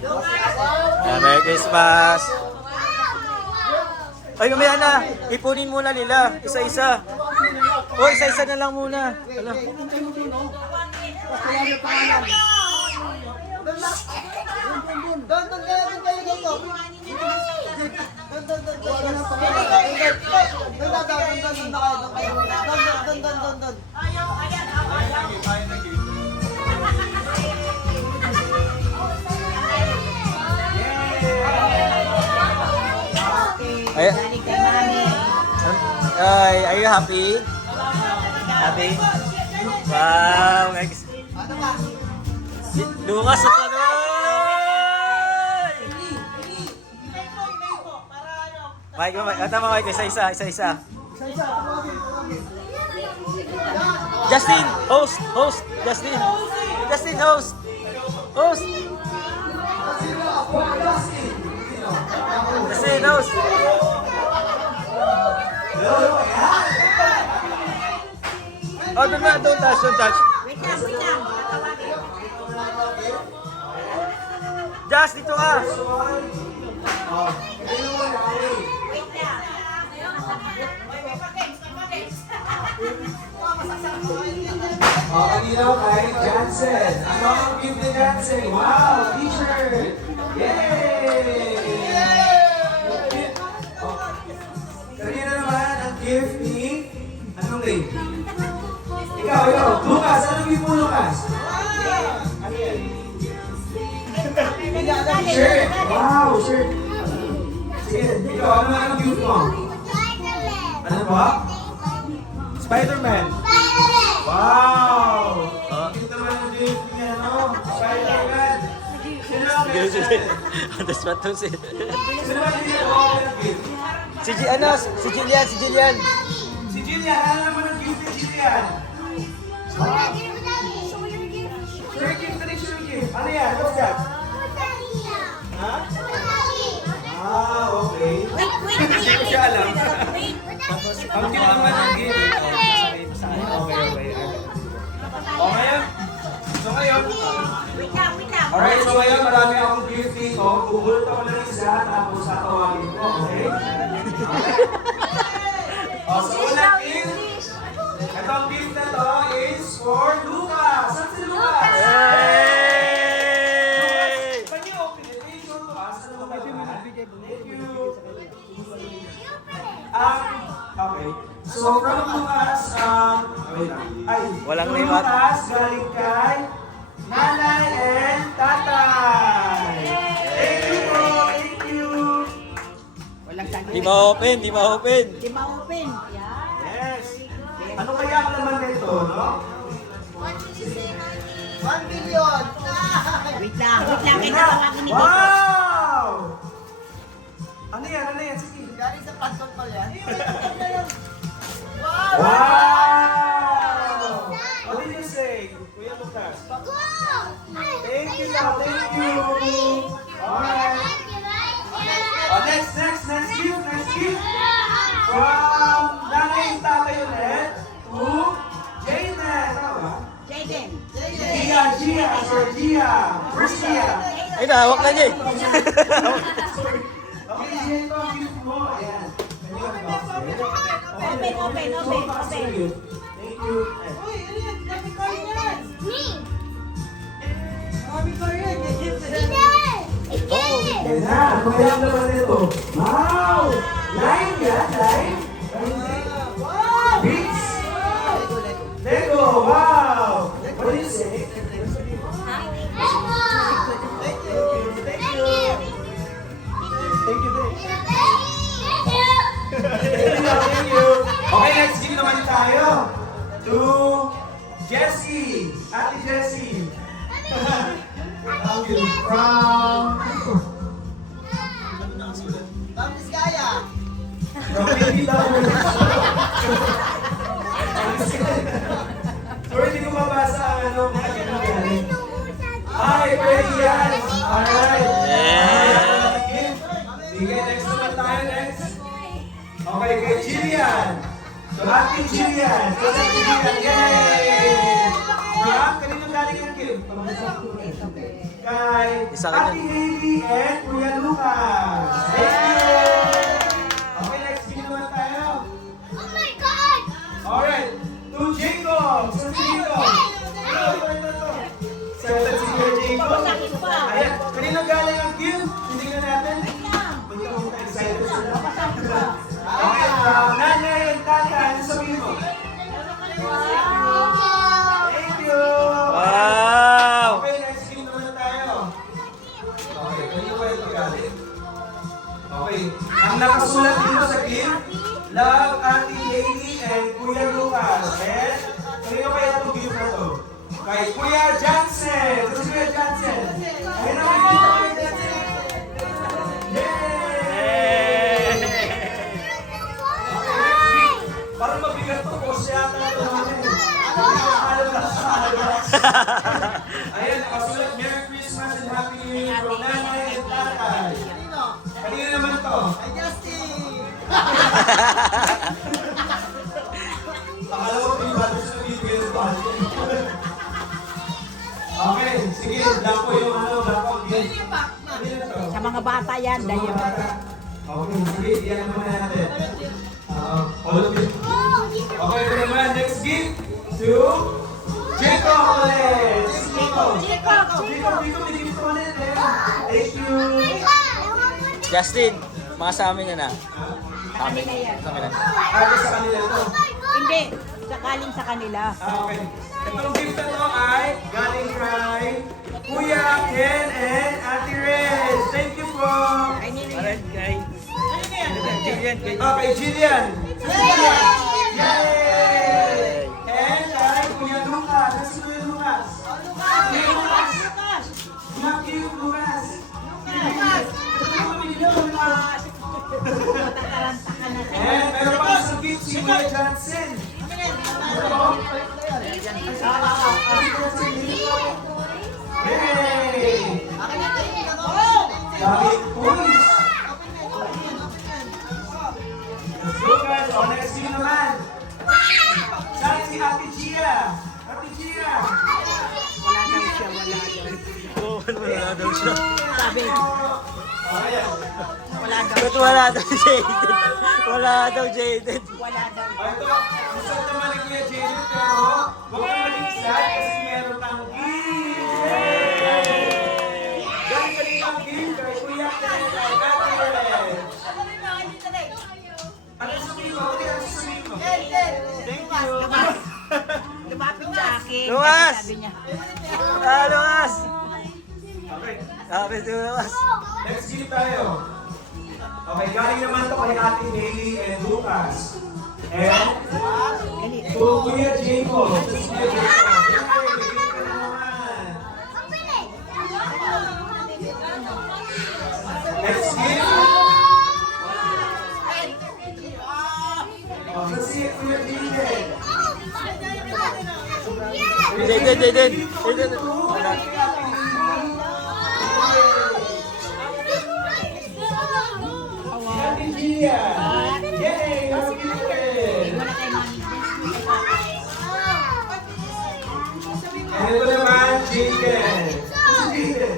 Merry Christmas! Ay, mamaya na. Ipunin muna nila. Isa-isa. O, isa-isa na lang muna. Ano? Ay, are you happy? Happy? Wow! Lumas sa panoy! Mike, tama Mike, isa-isa. Justin, host, Justin, host. Justin, host. Oh, don't touch. Wait lang. Just, dito ka. Kanina kay Jansen. Ano ang gift ni Jansen? Wow, t-shirt! Yay! Kanina naman ang gift ni... Anong name? Ikaw. Lucas, anong gift mo, Lucas? Ano yan? Shirt! Wow, shirt! Sige, ikaw, ano ang gift mo? Ano ba? Spider-Man! Wow! Cute naman ang gift niya, no? Spider-Man! Sino ang gift? On the spot to say. Sino ang gift? Si Jillian. Si Jillian, ano naman ang gift ni Jillian? Sure gift. Ano yan? What's that? Ha? Ah, okay. Hindi ko siya alam. Ang cute naman ang gift. Okay. O ngayon? Alright, so ngayon marami akong gift dito. Pupulot ako ng isa, tapos tatawagin ko, okay? O, so unang gift. Itong gift na to is for Lucas. Saan si Lucas? Yay! Can you open it? Can you show Lucas? Ano ba ito? Thank you. Okay. So from Lucas, wait lang. Ay, Walang from liwat. Lucas, galing kay Nanay and Tatay. Thank you po, thank you. Walang tanggi. Di ma-open. Di ma-open. Yes. Ano kaya ang laman nito, no? 1 billion! Wait lang. Yan Kaya na. tawagin ni Tito. Wow! Ano yan? Sige. Galing sa pantol pa yan. Wow! What did you say, Kuya Lucas? Thank you. Alright. Oh, next gift. From Nanay and Tatay ulit to Jayden. Ano ba? Jaden. Gia. Where's Gia? Ay, nahawak na niya eh. Okay, Gia, ito ang gift mo. Ayan. Open. Thank you. Ayan na, ano kaya ang laman nito? Wow! Line yan, line? Beats? Lego, wow! What do you say? Thank you. Okay, next game naman tayo. To Jessie. Ate Jessie. Ma'am Vizcaya! From Baby Lovers. Sorry, hindi ko mabasa ang ano. Hi, pwede yan. Alright. Sige, next naman tayo, next. Okay, kay Jillian. So, Ate Jillian. So, Ate Jillian. Yay! From, kaninong galing yung gift? Kay Isa ka Ate Hailey and Kuya Lucas. Thank you! Okay, next game naman tayo. Oh my God! Alright, to Jacob. So, Jacob. Ito. Accepted si Kuya Jacob. Ayan, kaninong galing ang gift? Tingnan natin. Wait ka muna, excited sila. Okay, nanay and tatay, ano sabihin mo? Thank you! Wow! Okay, next game naman na tayo. Okay, kanino ba ito galing? Okay, ang nakasulat dito sa game, Love, Ate Hailey, and Kuya Lucas. And kanino kaya itong game na to? Kay Kuya Jansen! Ito si Kuya Jansen! Ayun na, may dito Kuya Jansen! Yay! Parang mabigat to po siya ata ito namin. Ayan, nakasulat Merry Christmas and Happy New Year from Nanay and Tatay. Kanina naman to. Ay, Justin! Pangalawa ko yung batas na bibigay ng batas. Okay, sige, dako yung dako ang gift. Kanina to. Sa mga bata yan, dayo. Okay, sige, iyan naman natin. All of it. Okay, ito naman, next gift to Jacob ulit! Jacob, may gift ko ulit eh. Thank you! Justin, mga sa amin na. Sa amin. Sa amin na. Ano sa kanila ito? Hindi, sakaling sa kanila. Okay. Itong gift na to ay galing kay Kuya Ken and Ate Rez. Thank you po! Alright, guys. Jillian, kay Okay, Jillian! Yay! And kay Kuya Lucas. Kasi Kuya Lucas. Matthew Lucas. And meron pa sa gift si Kuya Johnson. Yay! Dami points. Let's go guys. O, next game naman. Saan si Ate Gia? Ate Gia. Wala daw siya. Sabi, Ayan. Ba't wala daw Jaden? Wala daw Jaden. wala daw. Ito, gusto ko naman ni Kuya Jaden, pero huwag kang maging sad kasi meron tayong gift! Galing kanina ang gift kay Kuya Ken kay Ate Rez. Ano sabihin mo? Ano sabihin mo? Thank you! Lumapit sa akin. Lumas! Sabi niya, Ah, Lumas! Okay, Sabi si Lumas. next gift tayo. Okay, galing naman to kay Ate Hailey and Lucas. And to Kuya Jacob. To Kuya Jacob. Yay! Gift ka na naman. Next gift. Oh, kasi Kuya Jaden. Jaden. Wala. Ate Gia. Yay! Happy New Year! wala kay mami. And ito naman, Jaden. Jaden.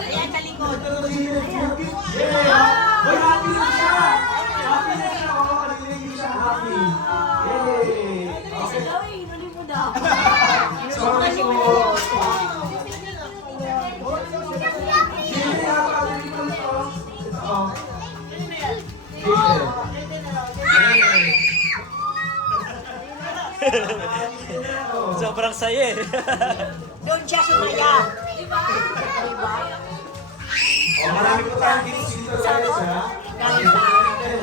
Ayan, sa likod. Yay! Boy, happy na siya! Happy na siya! Oo, kanina siya happy. Yay! Okay. Sorry po. Jaden, happy dito ito. Ito. Jaden. Sobrang saya eh. Doon siya sumaya. Oh, marami po tayong gifts dito guys, ha? Galing sa akin.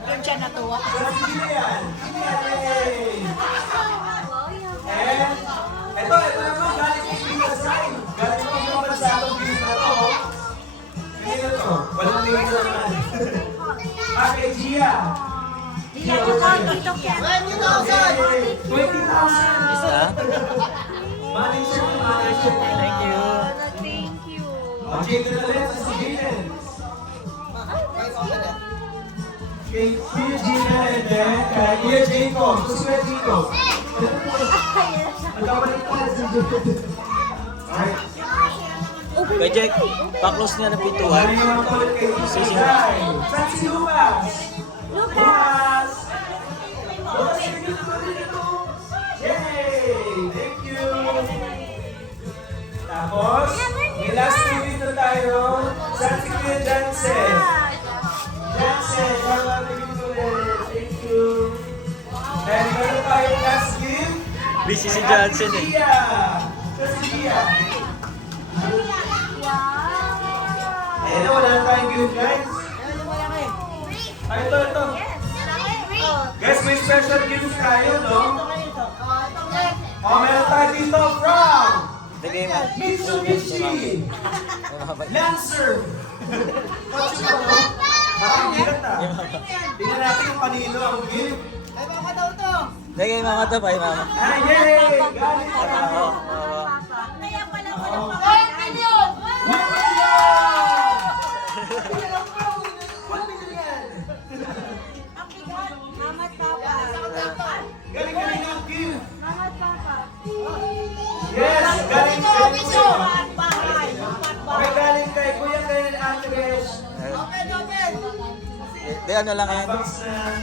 Doon siya natuwa. Jillian! Yay! And, ito naman, galing kay Tita Sign. Galing ko naman sa atong gift na to. Kanina to, walang tingin na naman. Ate Gia. Hindi ako ito kaya. 20,000! Isa. Manager to manager. Thank you. Oh, Jaden ulit, si Jaden. kay Kuya Gina, and then kay Kuya Jacob. So, si Kuya Jacob. Magkabalik po na si Jacob. Alright. Kay Jack, pa-close niya ng pintuhan. Ano naman po ulit kay Kuya Jai? Saan si Lucas? Lucas! Lucas, sige dito ulit ito. Yay! Thank you! Tapos, may last two dito tayo. Saan si Kuya Jansen? Jansen, para dito ulit. Thank you. And meron tayong last gift. Busy si Johnson eh. Gia! Saan si Gia? Ayan na, wala na tayong gift, guys. Ay, ito. Guys, may special gift tayo, no? Meron tayo dito from Lagay mo. Mitsubishi Lancer. Parang gift ah. Tingnan natin kung kanino ang gift. Ay, baka daw to. Lagay mama to, pa mama. Yay! Galing sa Oo, oo. Kaya pala ko ng Mama at Papa. Galing ang gift. Mama at Papa. Yes, galing kay Bahay. Okay, galing kay Kuya Karen Andres. Open, open. Di ano lang yan. Box na.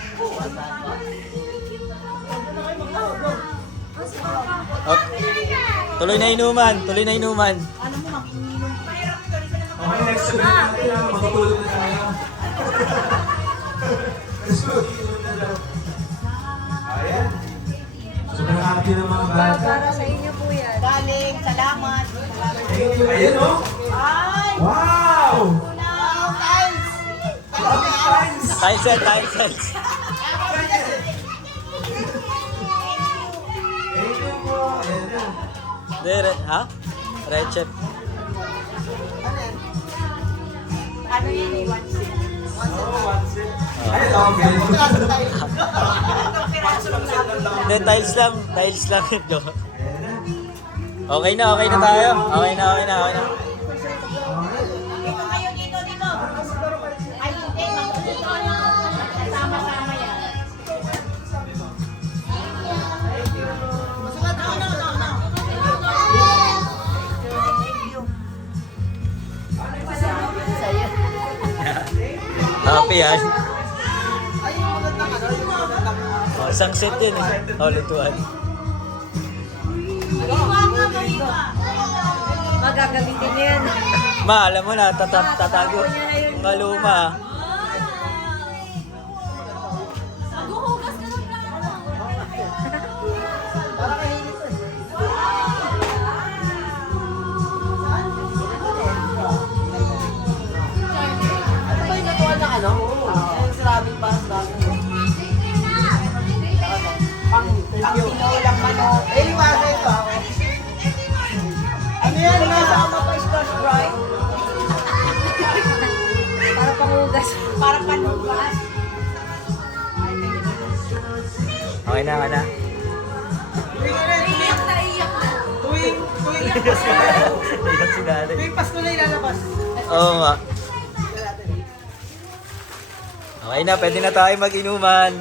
Oh, tuloy na inuman. Alam mo, mag-ininom. Okay, next week natin ang makatulog na tayo. Let's go, iinom na daw. Ayan. Sobrang happy naman bata. Para sa inyo po yan. Galing, salamat. Thank you. Ayan, oh. Ay! Wow! Wow, guys! Happy times! Tile set, tile set. Thank you po. Ayan na. Di, ha? Red chef. Ano yan eh, one seat. Oh, one set. Ay, ito ang galing. Itong piraso ng labo. Hindi, tiles lang. Tiles lang. Joke. Ayan na. Okay na tayo. Okay na. Dito kayo, dito. Ay, hindi. Dito. Sama-sama yan. Happy yan. Ay, yung magandang ano, yung magandang... Oh, isang set yun eh. Oh, lutuan. Magagamitin yan. Ma, alam mo na, tatago. Mga luma. Maghuhugas ka ng plano. Para kahilig ko eh. Ano ba yung natuwa ng ano? Yung sirabing ba? Pang tinolang manok. Eh, liwasa ito ako. Ano yan? Kasama pa Scotch Brite. Para panghugas. Para panhugas. Okay na. Iyak na. Tuwing Iyak si Gary. Pasko na ilalabas. Oo nga. Okay na, pwede na tayo mag-inuman.